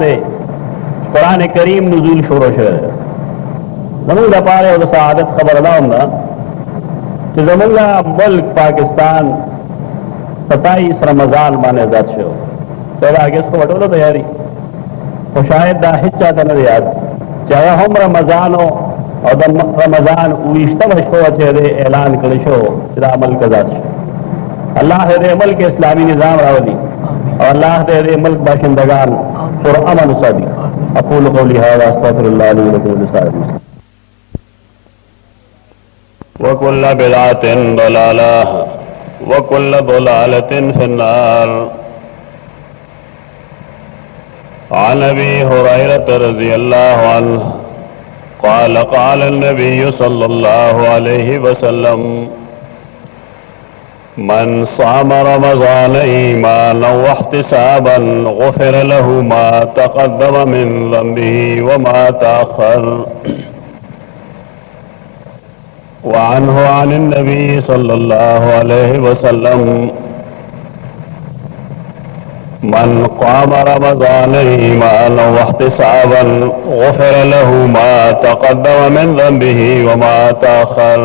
दे कुरान करीम नुज़ूल शुरू शे ज़मूंग दपारे और सआदत खबर ना होंदा कि ज़मूंगा मुल्क पाकिस्तान 27 रमज़ान माने ज़ात शो तो आगे इसको वटोलो तैयारी तो शायद दा हिच्चा तन याद चाहे हम रमज़ान हो और रमज़ान उइश्तम शो अच्छे दे ऐलान कर शो चिदा अमल का ज़ात शो अल्लाह दे मुल्क के इस्लामी निज़ाम रावली और अल्लाह दे मुल्क बाशिंदगान और अमन सादी अक़ूलु क़ौली हाज़ा अस्तग़फ़िरुल्लाह ली व लकुम लिसाइरिल मुस्लिमीन वकुल्लु बिदअतिन दलालह वकुल्लु दलालतिन फिन्नार अन अबी हुरैरह रज़ियल्लाहु अन्हु क़ाल क़ाल अन्नबी सल्लल्लाहु अलैहि वसल्लम मन साम रमज़ान ईमानन व इहतिसाबन गुफ़िर लहु मा तक़द्दम मिन ज़ंबिही व मा तअख़्ख़र व अन्हु अन नबी सल्लल्लाहु अलैहि वसल्लम मन क़ाम रमज़ान ईमानन व इहतिसाबन गुफ़िर लहु मा तक़द्दम मिन ज़ंबिही व मा तअख़्ख़र।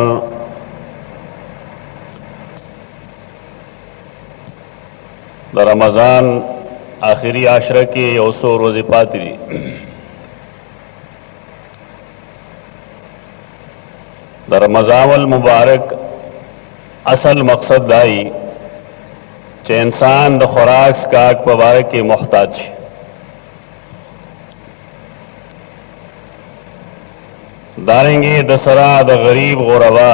रमज़ान आखिरी आशरा के 100 रोज़े पातरी रमज़ान मुबारक असल मकसद दाई चे इंसान द खुराक काक पबारक के मोहताज दारेंगे दसरा द गरीब गुरबा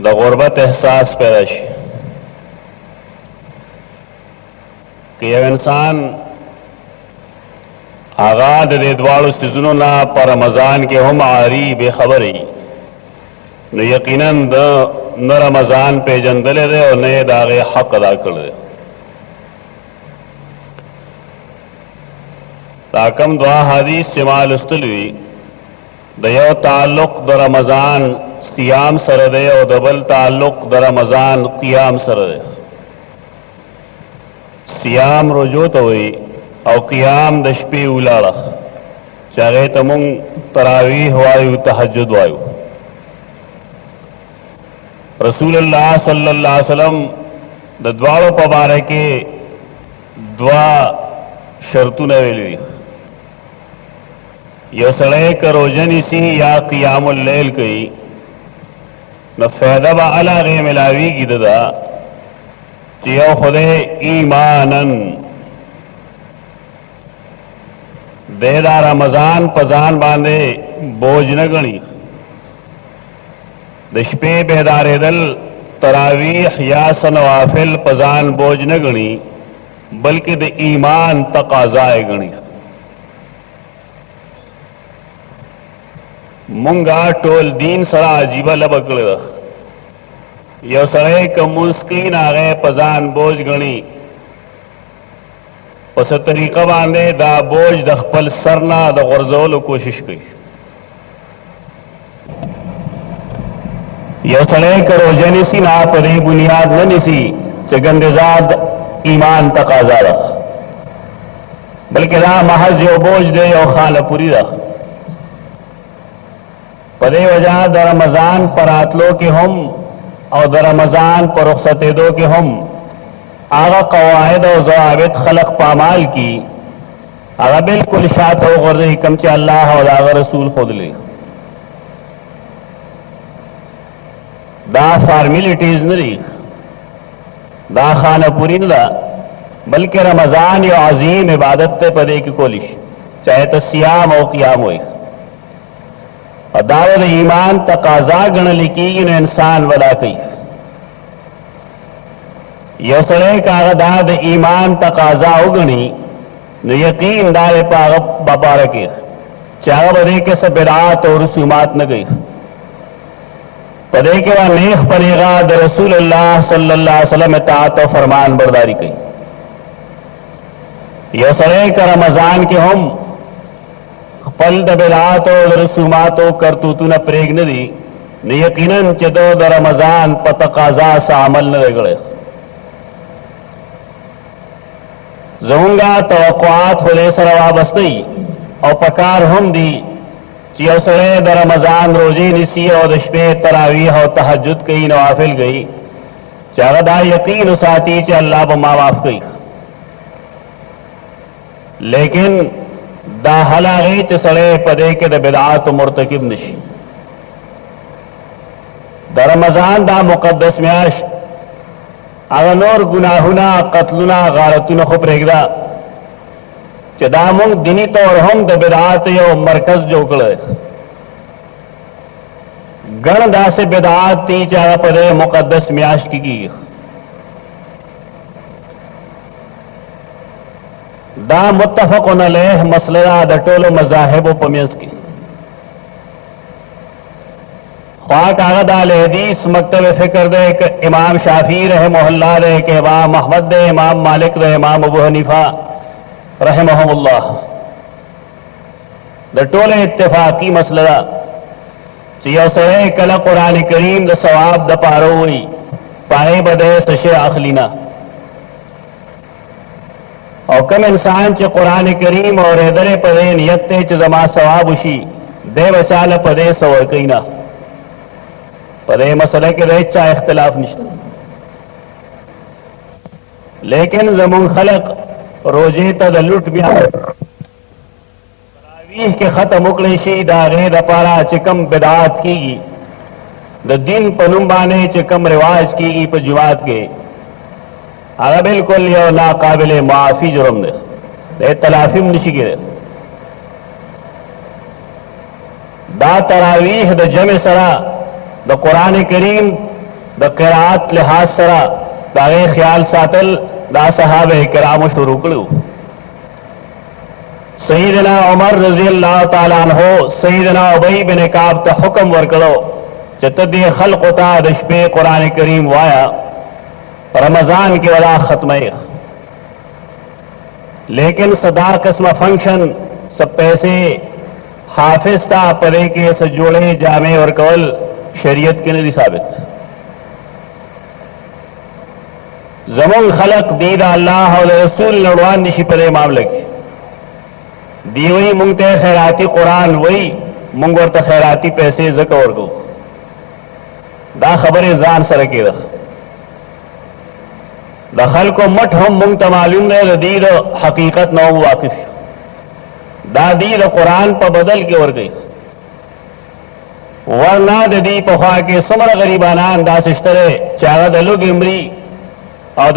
द गुरबत एहसास पैदाश कि यह इंसान आगाद दे द्वाड़ो सिजनों ना पर रमज़ान के हम आरी बेखबर ही न यकीनन न रमज़ान पे जंदले दे और नए दागे हक अदा कर दे ताकम दुआ हदीस से मालुस्तलवी दयो ताल्लुक द रमज़ान क़ियाम सर दे और दबल ताल्लुक द रमज़ान क़ियाम सर दे सियाम रोजो तो हुई और क़ियाम दशपे उलाड़ा चाहे तमुंग तरावीह वायु तहज्जुद वायु रसूलुल्लाह सल्लल्लाहु अलैहि वसल्लम द द्वाड़ो पबारे के द्वा शर्तु न वेली यो सड़े करोजन इसी या क़ियामुल लैल कई न फ़ायदा बा अला गे मिलावी की ददा चियो खुदे ईमानन देदा रमज़ान पजान बांधे बोझ न गणी दशपे बेदारे दल तरावीह या सनवाफिल पजान बोझ न गणी बल्कि द ईमान तकाज़ाए गणी मुंगा टोल दीन सरा अजीबा लबकड़ यो सड़े का मुस्किन आ गए पजान बोझ गणी पस तरीका बांधे दा बोझ दखपल सरना द गुर्जोल कोशिश की यो सड़े करो जनिसी ना पदे बुनियाद न निसी चगंदजाद ईमान तकाजा रख बल्कि दा महज यो बोझ दे यो खालपुरी रख पदे वजह द रमज़ान पर आतलो के हम और द रमज़ान पर रुखसत दो के हम आगा कवायद और ज़वाबित खलक पामाल की आगा बिल्कुल शात हो गर्ज़ कम चे अल्लाह और आगा रसूल खुद ले दा फार्मिलिटीज नहीं दा खाना पूरी ना बल्कि रमज़ान या अजीम इबादत ते पदे की कोलिश चाहे तो सियाम और क़ियाम हो दावत ईमान तकाजा गण लिखी इंसान वदा कई यो सड़े कागदाद ईमान तकाजा उगनी न यकीन दारे पाग बाबार के चाह बदे के सब बिरात और रसूमात न गई पदे के वह नेख परेगा द रसूलुल्लाह सल्लल्लाहु अलैहि वसल्लम इताअत और फरमान बरदारी कई यो सड़े का रमज़ान के हम पल द बिरात और रसूमात करतूतू न प्रेग न दी न यकीनन चदो द रमज़ान पतकाजा सा अमल न रगड़े زمونگا توقعات خودے سره وابستی او پکار هم دی چې یو سره د رمضان روزې نیسي او د شپې تراویح او تهجد کوي نوافل کوي چې هغه دا یقین ساتي چې الله به ما معاف کوي. لیکن دا حل هغې چې سړی په دې کې د بدعاتو مرتکب نشي. د رمضان دا مقدس میاشت هغه نور ګناهونه قتلونه غارتونه خو پرېږده چې دا موږ دینی طور هم د بدعات یو مرکز جوړ کړی. ګڼ داسې بدعات دي چې هغه په دې مقدس میاشت کې کېږي. دا متفقن علیه مسله ده د ټولو مذاهبو په منځ کې. خواہ کاغذ اہل حدیث مکتب فکر دے کہ امام شافعی رحمہ اللہ دے کہ امام احمد دے امام مالک دے امام ابو حنیفہ رحمہم اللہ دا ټول اتفاقی مسئلہ دا چې یو سره کله قرآن کریم د ثواب د پاره وي پای بده سشه اخلینا او کوم انسان چې قرآن کریم اورېدل په نیت ته چې زما ثواب وشي دی وساله په دې سور کینا په دې مسله کې هیڅ اختلاف نشته. لیکن زمون خلق روزه ته د لوټ بیا تراویح کې ختم وکړي شي دا غیر لپاره چې کم بدعات کیږي د دین په نوم باندې چې کم رواج کیږي په جماعت کې هغه بالکل یو ناقابل معافی جرم دی. د تلافی نشي کېدای. دا تراویح د جمع سره د قرآن کریم د قرات لحاظ سره داغه خیال ساتل دا صحابه کرامو شروع کړو. سیدنا عمر رضی اللہ تعالی عنہ سیدنا ابی بن کعب ته حکم ورکړو چې ته دې خلق ته د شپې قرآن کریم وایا رمضان کې ولا ختمه. لیکن صدا قسم فنکشن سب پیسے حافظ تا پرے کے سجوڑے جامع اور کول شریعت کے نہیں ثابت. زمون خلق دید اللہ اور رسول نڑوان نشی پر معاملہ کی دی وہی منگتے خیراتی قرآن وہی منگ اور خیراتی پیسے زکا اور کو دا خبر زان سر کی رخ دا خلق و مٹ ہم منگ معلوم دے دید حقیقت نو واقف دا دید قرآن پا بدل کے اور گئی ورنہ د دې په خوا کې څومره غریبانان داسې شته چې هغه د لوږې مري او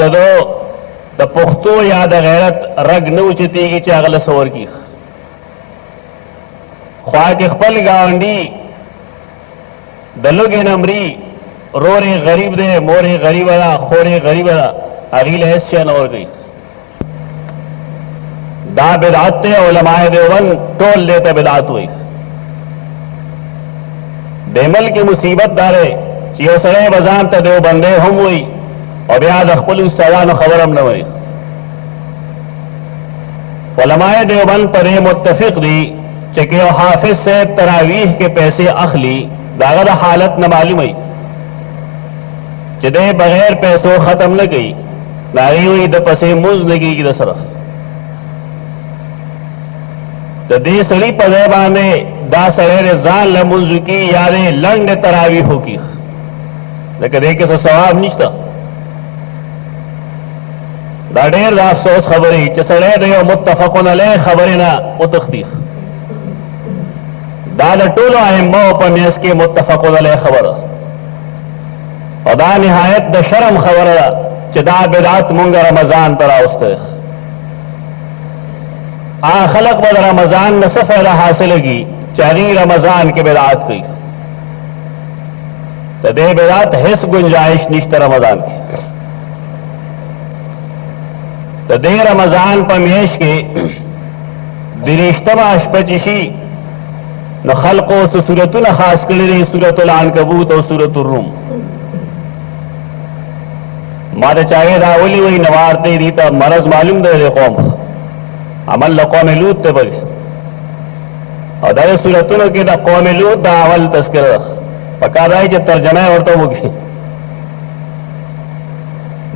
د پښتو یا د غیرت رګ نه اوچتېږي چې هغه له څه ورکړي. خوا کې خپل ګاونډي د لوږې نه مري رور یې غریب دی مور یې غریبه ده خور یې غریبه ده هغې له هېڅ شی نه ورکوي. دا بدعت دی. علماء دیوبند ټول دې ته بدعت وایي. دیمل کی مصیبت دارے چې یو سره بزان ته دیوبندی هم وي او بیا د خپل استادانو خبر هم نه وایي. علماء دیوبند پر متفق دی چې یو حافظ سے تراویح کے پیسے اخلی داغه د حالت نه معلومي چې د بغیر پیسو ختم نه کوي داغي وي د پسې موز نه کېږي د سره د دې سړي په ځای باندې دا سړی ځان له منځو کې یا د لنډ تراویح وکړي ځکه دې کې څه ثواب نشته. دا ډېر د افسوس خبرې چې سړی د یو متفقن علیه خبرې نه وتښتي. دا د ټولو ائمو په منځ کې متفقن علیه خبره او دا نهایت د شرم خبره ده چې دا بدعت مونږ رمضان ته راوسته. خلق با رمضان نہ څه فائدہ حاصل کی چاہیے رمضان کے بدعات کی تو دے بدعات حس گنجائش نشته رمضان کی تو دے رمضان پر میش کے درشتما اشپچشی نو خلقو سورتنا خاص کړي سورۃ العنکبوت او سورۃ الروم ما ته چاہیے دا اولی وی نوارتے دی تا مرض معلوم دے قوم عمل قوم لوط ته بل او دا سورتونو کې دا قوم لوط دا اول تذکرہ پکار دی چې ترجمه ورته وکړي.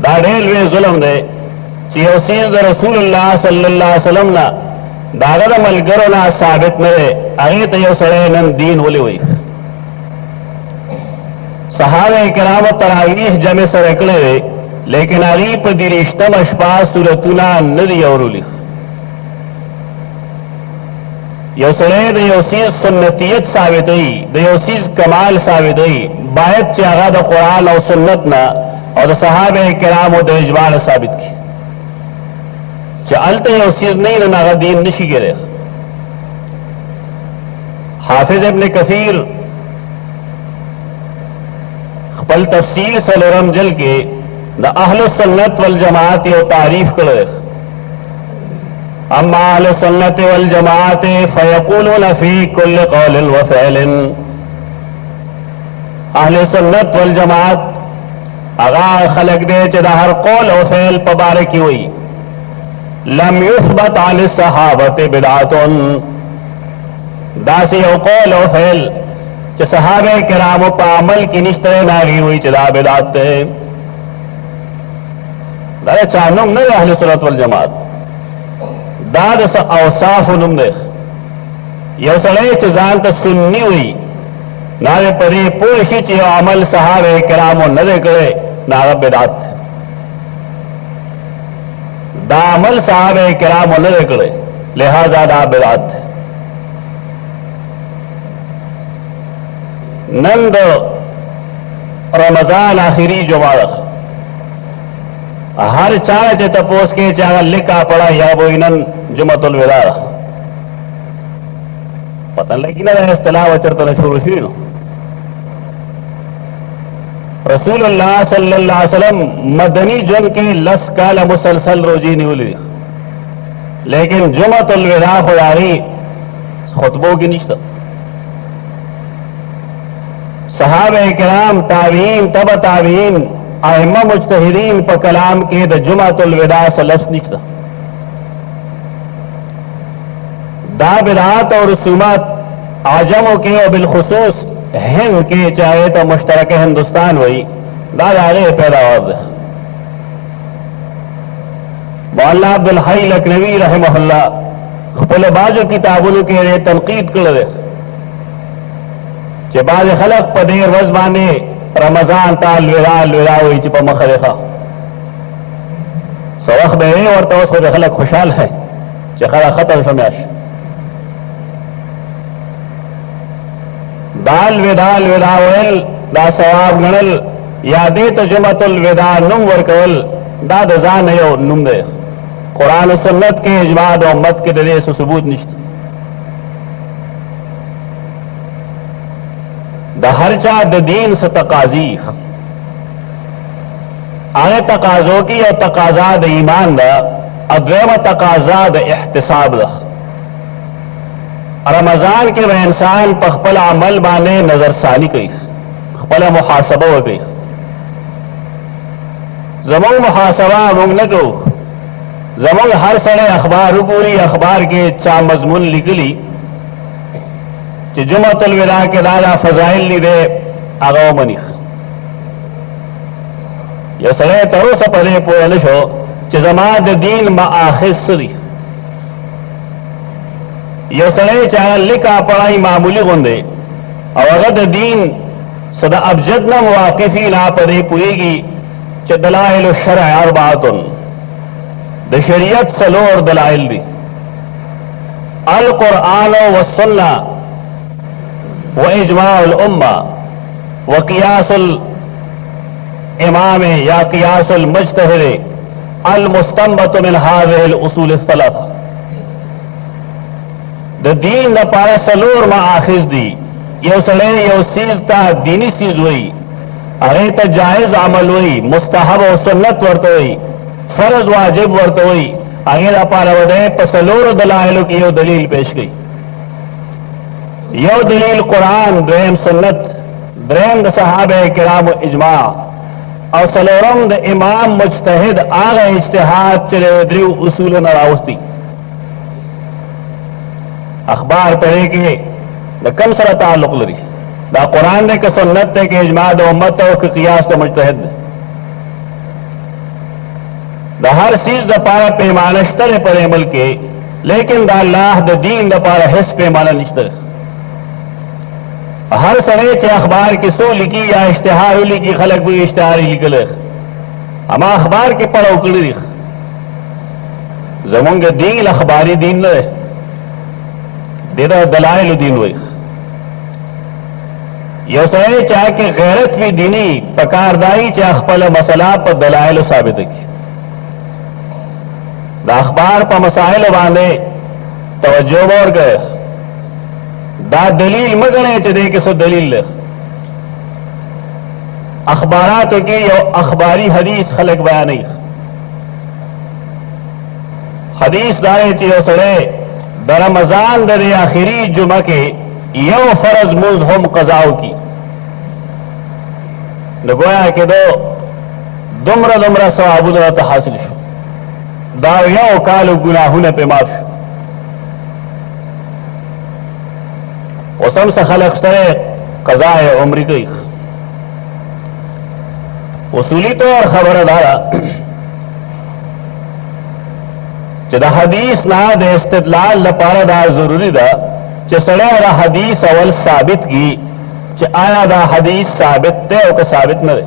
دا ډېر لوی ظلم دی چې یو څیز د رسول الله صلی الله علیه وسلم نه د هغه د ملګرو نه ثابت نه دی، هغې ته یو سړی نن دین ولې وایي؟ صحابه کرامو تراویح جمع سره کړی دی، لیکن هغې په دېرشتمه شپه سورتونه نه دي اورولي. یو سړی د یو څیز سنتیت ثابتوي، د یو څیز کمال ثابتوي، باید چې هغه د قرآن او سنت نه او د صحابه کرامو د اجماع نه ثابت کړي. چې هلته یو څیز نه وي نو هغه دین نشي کېدی. حافظ ابن کثیر خپل تفسیر څلورم جلد کې د اهل سنت والجماعت یو تعریف کړی. اما اهل السنت والجماعت فیقولون فی کل قول وفعل. اهل سنت والجماعت هغه خلق دی چې د هر قول او فعل په باره کې وایي لم یثبت عن الصحابه بدعت، داسې یو قول او فعل چې صحابه کرامو په عمل کې نشته نه هغې وایي چې دا بدعت دی. دا د چا نوم نه دی اهل سنت والجماعت، دا د اوصافو نوم دی. یو سړی چې ځان ته سني وایي نو هغې په دې پوه شي چې یو عمل صحابه کرامو نه دی کړی نو هغه بدعت دی. دا عمل صحابه کرامو نه دی کړی لہذا دا بدعت دی. نن د رمضان آخري جمعه ده، هر چا چې تپوس کې چې هغه لیکا پڑا یا وایي نن جمعة الوداع ده، پته لګي نه دا اصطلاح چېرته نه شروع شوي نو. رسول الله صلی الله علیه وسلم مدنی جنگ کې 10 کاله مسلسل روزي نیولې دي، لیکن جمعة الوداع خو هغې خطبو کې نشته. صحابه کرام، تابعین، تبع تابعین، ائمه مجتهدین په کلام کې د جمعة الوداع څه لفظ نشته. دا بدعات او رسومات عجمو کې او بالخصوص هند کې چې هغې ته مشترک هندوستان وایي دا د هغې پیداوار ده. مولانا عبدالحی لکھنوی رحمه الله خپل بعضو کتابونو کې یې تنقید کړی دی چې بعض خلق په دې ورځ باندې رمضان ته الوداع الوداع وایي چې په مخه دی ښه. څه وخت به یې ورته اوس خو د خلک خوشحال دی چې ښه ختم شو میاشت. دا الوداع الوداع ویل دا ثواب ګڼل یا دې ته جمعة الوداع نوم ورکول دا د ځان یو نوم دی. قرآن و سنت کې اجماع د امت کې د دې څه ثبوت نشته. د هر چا د دین څه تقاضي هغه تقاضو کې یو تقاضا د ایمان ده، دویمه تقاضا د احتساب ده. رمضان کې به انسان په خپل عمل باندې نظر ثانی کوي، خپل محاسبه وکړي. زموږ محاسبه موږ نه کوو. زموږ هر سړی اخبار وګوري، اخبار کې چا مضمون لیکلي چې جمعة الوداع کې دا فضائل لیدې هغه ومني. یو سړی تر اوسه په دې پوه نه شو چې زما د دین مآخذ څه دي. یو سړی چې هغه لیکا پړای معمولي غوندې او هغه د دین څه د ابجد نه واقفي نه په دې پوهېږي چې دلائل الشرع اربعة، د شریعت څلور دلائل دي: القرآن والسنة واجماع الامه وقياس الامام یا قياس المجتهد المستنبط من هذه الاصول الثلاثه. د دین لپاره څلور مآخذ دي. یو سړی یو څیز ته دینی څیز وایي، هغې ته جایز عمل وایي، مستحب او سنت ورته وایي، فرض واجب ورته وایي. هغې لپاره به دی په څلورو دلایلو کې یو دلیل پیش کوي. یو دلیل قرآن، دویم سنت، دریم د صحابه کرامو اجماع او څلورم د امام مجتهد هغه اجتهاد چې د دریو اصولو نه راوستي. اخبار پڑھے کہ دا کم سره تعلق لري؟ دا قرآن دے کہ سنت دے کہ اجماع دا امت دے کہ قیاس دا مجتہد دے؟ द हर चीज द पारा पैमाना शतर पर अमल के, लेकिन the Allah the Deen the पारा हिस पैमाना निश्तर। हर सरे चे अखबार की सो लिखी या इश्तेहार लिखी, खलक भी इश्तेहार लिखल अमा अखबार के पढ़ उकड़ी जमंग दीन अखबारी दीन न देदा दलाइल दीन वही यो सरे चाहे कि गैरत भी दीनी पकारदाई चाहे अखपल मसला पर दलाइल साबित की द अखबार पर मसाइल बांधे तवज्जो और गए दा दलील मगने च दे के सो दलील अखबारात की यो अखबारी हदीस खलक बयान नहीं हदीस दाए च यो सड़े द रमजान दरे आखिरी जुमा के यो फर्ज मुज हम कजाओ की न गोया के दो दुमरा दुमरा सवाबुल हासिल शो दा यो कालू गुनाहुन पे माफ वसम से खलक सरे कज़ाए उम्र की उसूली तौर खबर धारा दा हदीस ना दे इस्तिदलाल लपारा दा जरूरी दा च सड़े दा हदीस अवल साबित की च आया दा हदीस साबित थे और साबित न दे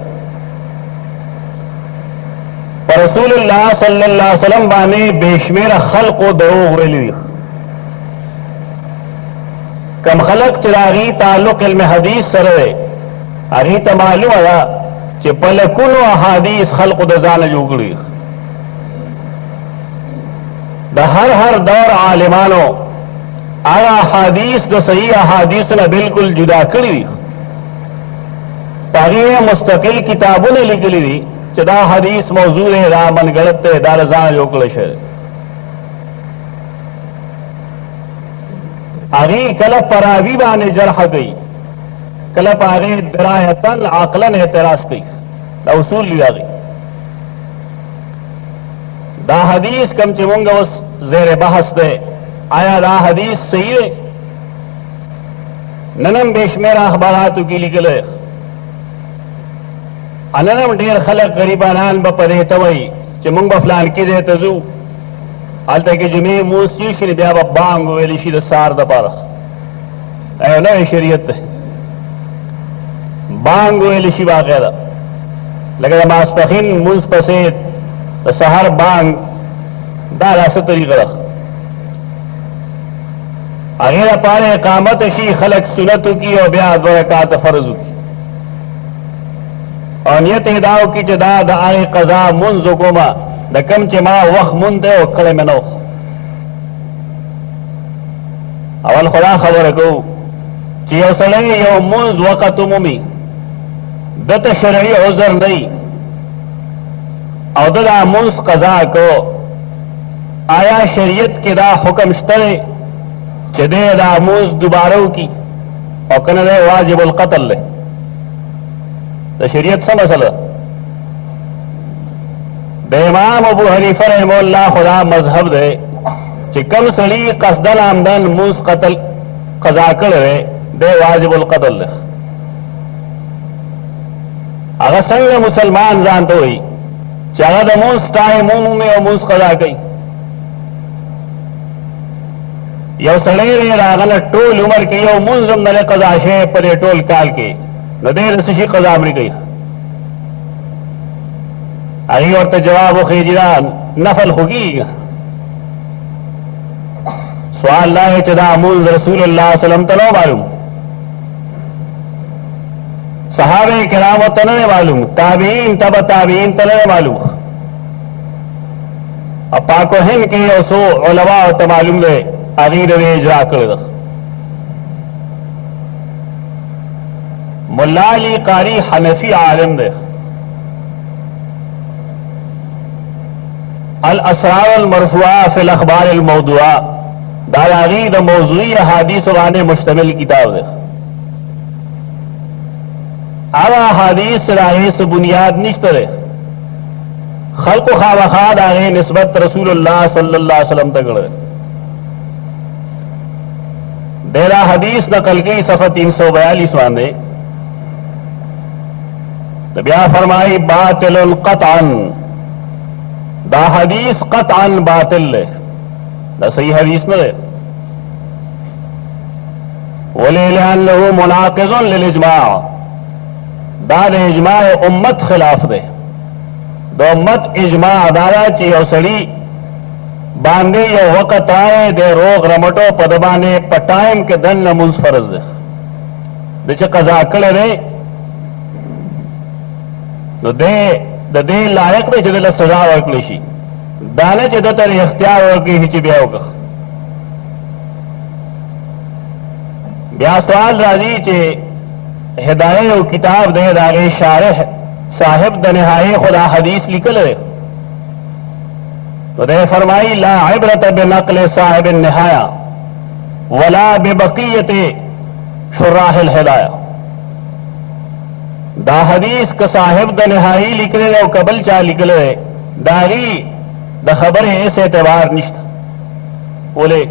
पर रसूलुल्लाह सल्लल्लाहु अलैहि वसल्लम बाने बेशमेर खल्क को दरोग वेली कम खलक चिरागी ताल्लुक इल्म हदीस सरे अगी तो मालूम है कि पलकुन अहादीस खल्क दजान जुगड़ी द हर दौर आलिमानो आगा अहादीस द सही अहादीस ने बिल्कुल जुदा करी ताकि मुस्तकिल किताबों ने लिख ली चदा हदीस मौजूद है रामन गलत है दारजान जोकल शे आगे कल परावी बाने जरह गई कल पागे दरायतन आकलन एतराज गई दा उसूल लिया गई दा हदीस कम चिमुंगा उस जेर बहस दे आया दा हदीस सही है ननम बेशमेरा अखबारात की लिखल अननम ढेर खलक गरीबानान बपदे तवई चिमुंग बफलान की दे तजू हालता कि जुमे मूसी ब्या बांग वेलिशी द सार द पार न शरीयत बांग वेलिशी बाकायदा लगे मास्पखिन मुंस पसे द सहर बांग दारा से तरीका अगेरा पारे कामत शी खलक सुनतु की और ब्या ज़रकात फर्जु की और नियत हिदाव की चदा द आए कजा मुंज कोमा द कम चमा वख मुंदे और कड़े में नो अवल खुदा खबर को चियो सले यो मुंज वक़त उमुमी दत शरई उज़र नहीं और दा मुंज कजा को आया शरीयत के दा हुक्म शतरे चदे दा मुंज दोबारा की और कनरे वाजिबुल कत्ल ले तो शरीयत से मसला बेइमाम अबू हनीफा रहमहुल्लाह खुदा मजहब दे चिकम सड़ी कसदल आमदन मुंज कत्ल कजा कर रहे दे वाजिबुल कत्ल अगर संग मुसलमान जानते हुई चाहे द मुंज टाइम मुंह में और मुंज कजा गई यो सड़े रे रागल टोल उमर के यो मुंजम नले कजा शे पर टोल काल के न दे रसी कजा मरी गई अगी और तो जवाब खीजरा नफल खुगी सवाल लाए चदा मुंज रसूलुल्लाह सल्लल्लाहु अलैहि वसल्लम तलो मालूम सहाबे किराम तने मालूम ताबीन तब ताबीन तने मालूम अब पाको हिंद के सो उलमा तो मालूम दे अगीर रे इजरा कर मुल्ला अली कारी हनफी आलिम दे अल असरार अल मरफुआ फिल अखबार अल मौदुआ दारागी द मौजूई अहादीस वाने मुश्तमिल किताब दे आवा अहादीस राहे से बुनियाद निश्तरे खल्क खावखाद आगे निस्बत रसूलुल्लाह सल्लल्लाहु अलैहि वसल्लम तक देरा हदीस नकल की सफ़ा 342 वांदे तो ब्या फरमाई बातिल कतअन दा हदीस कतअन बातिल है, दा सही हदीस न है। वलिअन्नहु मुनाकिज़ुन लिल इज्मा, दा इज्मा उम्मत खिलाफ दे। द उम्मत इज्मा अदारा ची और सड़ी बांधे यो वक़्त आए दे रोग रमटो पदबाने पटाइम के दन नमुज फर्ज दे देचे कजा कले रे तो दे लायक दे जदे सजा वर्कली शी दाने चे दतर इख्तियार वर्की हिची ब्या होगा। ब्या सवाल राजी चे हिदायत और किताब दे दागे शारह साहिब दनिहाए खुदा हदीस लिखल है तो दे फरमाई ला इब्रत बिनक़्ल साहिब निहाया वला बिबक़ियत शुराहिल हिदाया। दा हदीस का साहिब द निहाई लिखले और कबल चा लिखले दारी द खबर ऐसे एतबार निश्त बोले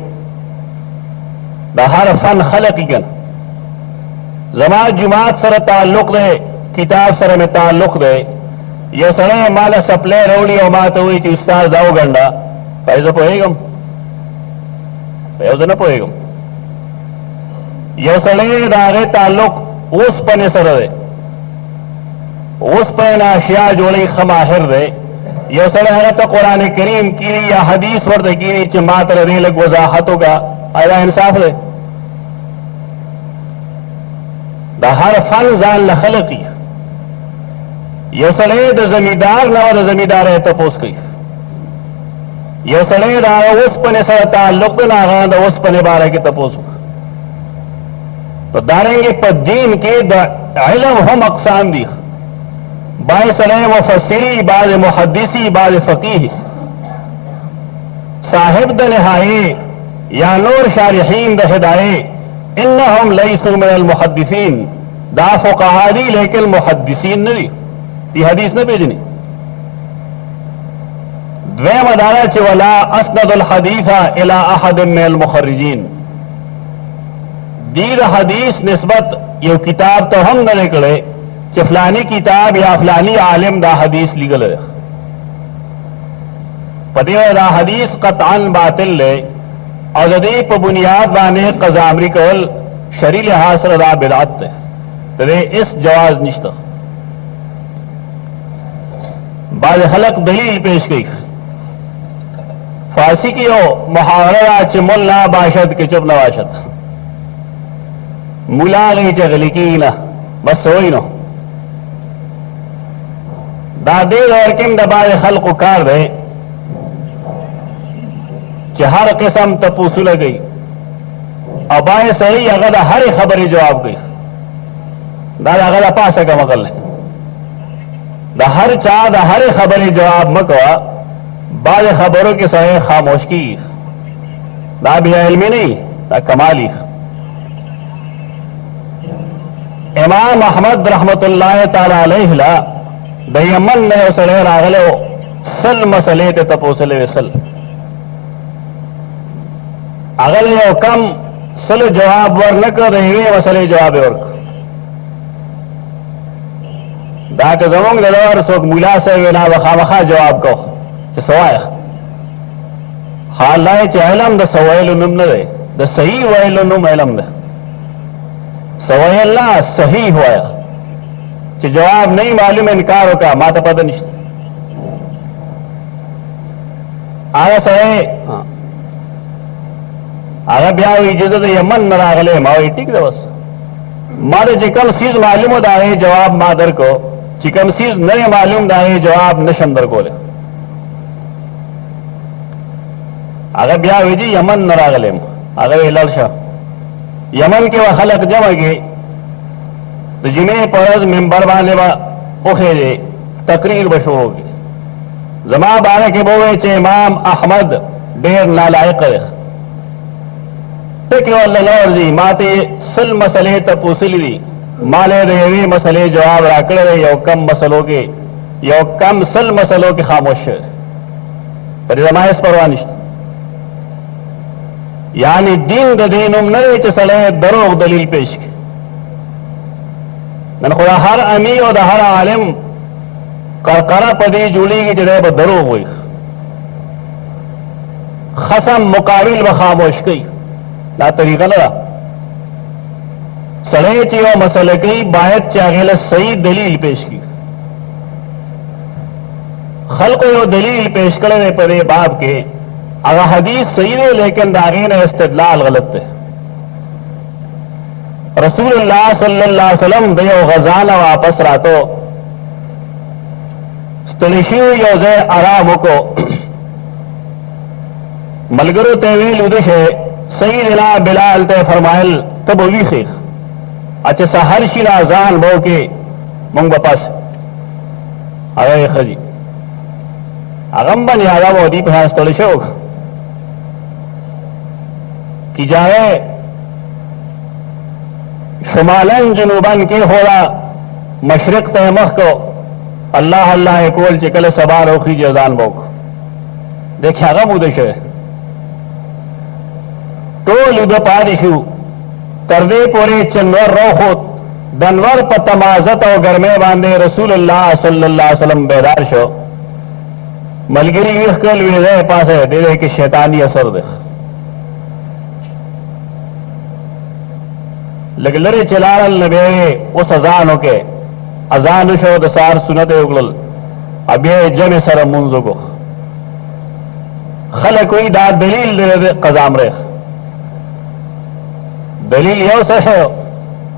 द हर फन खलक गन जमा जुमात सर ताल्लुक दे किताब सर में ताल्लुक दे ये सड़े माल सप्ले रोड़ी और मात हुई थी उस्ताद दाओ गंडा पैसा पोएगम पैसा न पोएगम ये सड़े दागे ताल्लुक उस पने सर दे उस पर नाशिया जोड़ी खमाहिर दे ये सड़े है तो कुरान करीम की या हदीस वर्द की चमात रे लग वजाहतों का आया इंसाफ दे दा हर फन जान लखलकी ये सड़े द जमींदार न द जमींदार है तपोस की ये सड़े दा उस पने सर ताल्लुक ना दा उस पने बारे की तपोस तो दारेंगे पद्दीन के इल्म हम अक़साम दी बाय सड़े मुफस्सिरी बाज मुहद्दिसी बाज फकीह साहिब द निहाए या नूर शारिहीन द हिदाए इन्नहुम लैसू मिनल मुहद्दिसीन दा फुक़हादी लेकिन मुहद्दिसीन नहीं ती हदीस न भेजनी द्वैम अदारा च वला अस्नदुल हदीसा इला अहद मिनल मुखर्रिजीन दीर हदीस निस्बत ये किताब तो हम न निकले च फलानी किताब या फलानी आलिम दा हदीस लिगल है पदे दा हदीस कतअन बातिल ले और यदि पर बुनियाद बाने कजामरी कवल शरी लिहाज से दा बिदात है तरे इस जवाज निश्ता बाद खलक दलील पेश की फारसी की हो मुहावरा च मुल्ला बाशद के चुप नवाशद मुला गई चगली की ना बस सोई नो दादे और किम दबाए खल्क कार दे हर किस्म तपूसुल गई अबाए सही अगर हर खबर जवाब गई दादा अगर पा सका मकल दा हर चाद हर खबर जवाब मकवा बाद खबरों के सही खामोश की दा बिला इल्मी नहीं दा कमाली। इमाम अहमद रहमतुल्लाह ताला अलैहि द यमन ने उसले रागले सल मसले ते तपोसले सल अगल यो कम सल जवाब वर न कर रहे मसले जवाब वर्क दाक जमंग लवर सोक मुला से ना वखा वखा जवाब को सवाय हालाय चलम द सवाइल नुम न दे द सही वाइल नुम इलम दे सवाइल सही हुआ कि जवाब नहीं मालूम इनकार होगा माता पद निश्चित आया सहे आगा ब्या इजाजत यमन न रागले माओ ठीक है बस मारे चिकम चीज मालूम दाए जवाब मादर को चिकम चीज नहीं मालूम दाए जवाब न शंदर को ले अगर ब्या जी यमन न रागले अगर लड़शा यमन के वह खलक जमा के तो जिन्हें परज मेंबर वाले उखेजे तकरीर बशो होगी जमा बारे के बोए चे इमाम अहमद डेर नालायक जी माते सल मसले तपूसली माले रेवी मसले जवाब राकड़े रहे यो कम मसलों के यो कम सल मसलों के खामोश पर जमाइस परवानिश यानी दीन द दीन उमने च सले दरोग दलील पेश के नन खुदा हर अमी और हर आलिम करकरा पदी जुड़ी की जगह पर दरोग हुई खसम मुकाबिल व खामोश कई दा तरीका ना सड़े ची और मसले की बायत चागेल सही दलील पेश की खल्क यो दलील पेश करे परे बाब के अगर हदीस सही है लेकिन दागीन इस्तिदलाल गलत है। रसूलुल्लाह सल्लल्लाहु अलैहि वसल्लम दयो गजाना वापस रातो स्टलिशी योजे आराम को मलगरो तेवील उदिश है सईदना बिलाल ते फरमाइल तब वी शेख अच्छा सहर शिना जान बो के मंग बपास अरे खजी अगम्बन यादा मोदी पे स्टलिशोग कि जाए शुमालन जनूबन के होला मशरक तमख को अल्लाह अल्लाह कोल चिकल सबार ओखी जजान बोक देखिए गम उदेश है टोल उद पादिशु तरदे पोरे चंदर रोखोत दनवर पर तमाजत और गरमे बांधे रसूलुल्लाह सल्लल्लाहु अलैहि वसल्लम बेदार शो मलगिरी विखकल वे पास है दे कि शैतानी असर देख लगलरे चलारल नबे उस अजान के अजान शो दसार सुनत उगल अबे जम सर मुंजो को खल कोई दा दलील दे कजाम रे दलील यो से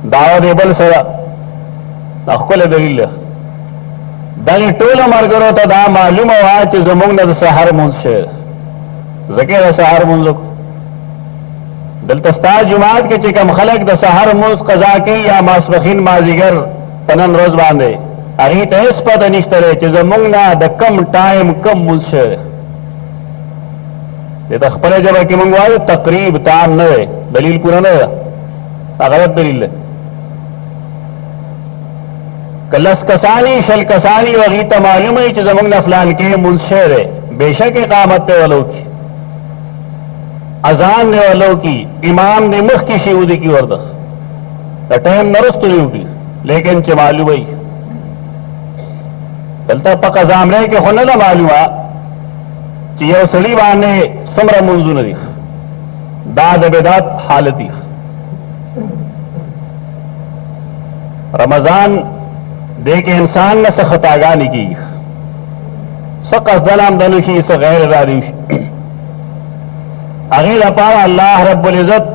दावा देबल से अखल दलील दानी टोल मर करो तो दा मालूम हुआ कि जमुंग न सहर मुंज से जके सहर मुंजो दलतस्ता जुमात के चिकम खलक द सहर मुंज कजा की या मासबखीन माजिगर तनन रोज बांधे अगी तेस पद निश्तरे चे जमुंग ना द कम टाइम कम मुंज से ये तखपरे जब कि मंगवाए तकरीब ताम न दलील पूरा न गलत दलील है कलस कसानी शल कसानी वगी तमालूम है कि जमुंग न फलान के मुंशर है बेशक इकामत वालों की अजान ने वालों की इमाम ने मुख की शिऊदी की वर्दख टाइम नरुस्त नहीं होगी लेकिन चे मालूम ही चलता पक अजाम रहे कि होने ना मालूम चियो सड़ी बाने समरा मुंजू नदी दाद बेदात हालती रमजान दे के इंसान ने सख्तागानी की सकसदलाम दनुशी से गैर रारिश अगीर अपारा अल्लाह रब्बुल इज्जत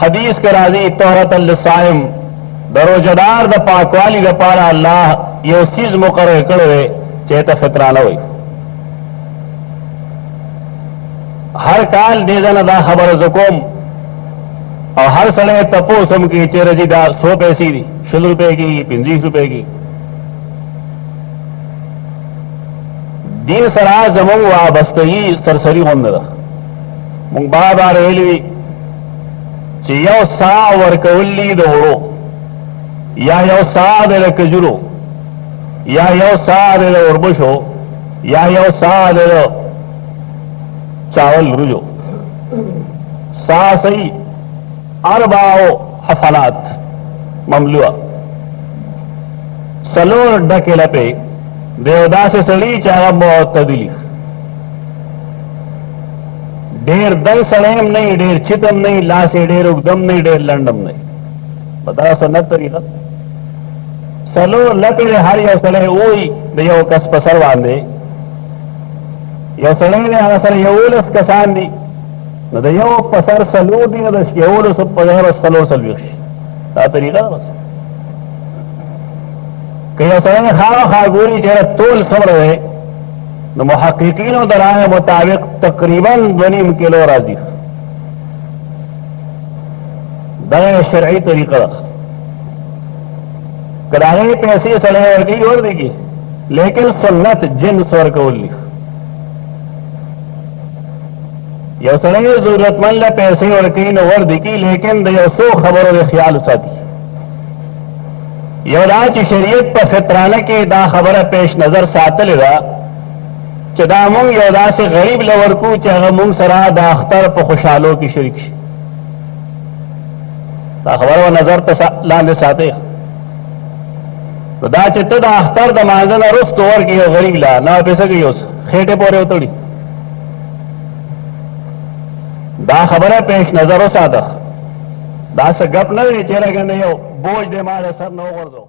हदीस के राजी तोहरत साइम दरोजदार द पाकवाली द पारा अल्लाह ये चीज मुकर्रर करे चेत फितराना हुई हर काल दे जन दा खबर जुकुम और हर सड़े तपो सम की चेरजी दा 100 पैसी दी 100 रुपए की 50 रुपए की दीन सरा जमुंग वाबस्तगी सरसरी होने रख मुंग बार बार वेली चियो सा वर्कवल्ली दोड़ो या यो सा दे कजुरो या यो सा दे उर्बुशो या यो सा दे चावल रुजो सा सही अरबाओ हफलात ममलुआ सलोर डके लपे देवदा से सड़ी चाह मोतदिली ढेर दल सड़ेम नहीं ढेर चितम नहीं लासे ढेर उगदम नहीं ढेर लंडम नहीं बता सो न तरीका सलो लपे हर यो सड़े ओई दयो कस पसर बांधे यो सड़े ने असर यौलस कसान दी न दयो पसर सलो दी न दस यौलस पसर सलो सलविश ता तरीका बस कयो सड़े खावा खा गोरी चेहरा तोल समर है न मुहक्किकीनों दराए मुताबिक तकरीबन 2.5 किलो राजी दर शरई तरीका कराने पैसे सड़े और की और देगी लेकिन सुन्नत जिन स्वर को लिख यह सड़े जरूरतमंद पैसे और की और दिखी लेकिन दो खबर और ख्याल उसाती यौराज शरीयत पर फितराने की दा खबर पेश नजर सातल चदामुंग यौदा से गरीब लवर को चहमुंग सरा दाख्तर पर खुशहालों की शरीक दा खबर व नजर लाने साते तो दा चित्त दाख्तर दमाजन और उस तोर की गरीब ला ना पैसा की उस खेटे पोरे उतड़ी دا خبره پیش نظر وساته دا څه ګپ نه دی چې لږ نه یو بوج دې ما د سر نه وغورځو